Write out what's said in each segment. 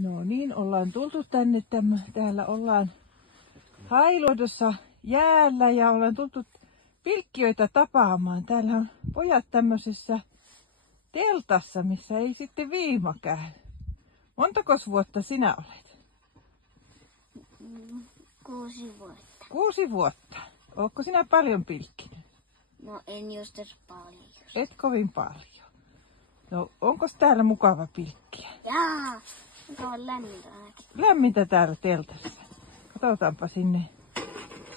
No niin, ollaan tultu tänne. Täällä ollaan Hailuodossa jäällä ja ollaan tultu pilkkiöitä tapaamaan. Täällä on pojat tämmöisessä teltassa, missä ei sitten viima käy. Montakos vuotta sinä olet? 6 vuotta. 6 vuotta. Ootko sinä paljon pilkkinyt? No en just paljon. Et kovin paljon. No onko täällä mukava pilkkiä? Jaa, mikä on lämmintä ainakin. Lämmintä täällä teltassa. Katsotaanpa sinne.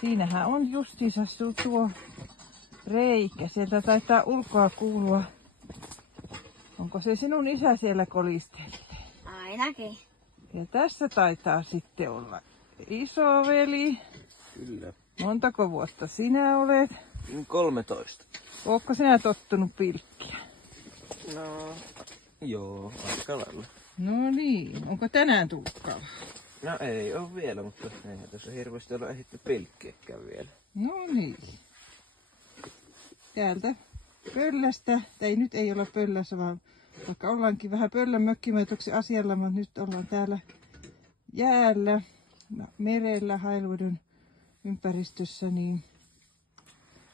Siinähän on justiinsa tuo reikä. Sieltä taitaa ulkoa kuulua. Onko se sinun isä siellä kolistelee? Ainakin. Ja tässä taitaa sitten olla isoveli. Kyllä. Montako vuotta sinä olet? 13. Ootko sinä tottunut pilkkiä? No, joo, aika lailla. No niin. Onko tänään tullut kalaa? No ei ole vielä, mutta eihän tässä hirveästi ole ehditty pilkkiäkään vielä. No niin. Täältä pöllästä, tai nyt ei olla pöllässä, vaan vaikka ollaankin vähän pöllän mökkimätöksi asialla, mutta nyt ollaan täällä jäällä, merellä, Hailuodon ympäristössä, niin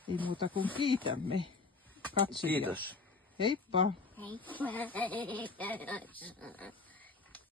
ei muuta kuin kiitämme katsojia. Kiitos. Heippa! Hei.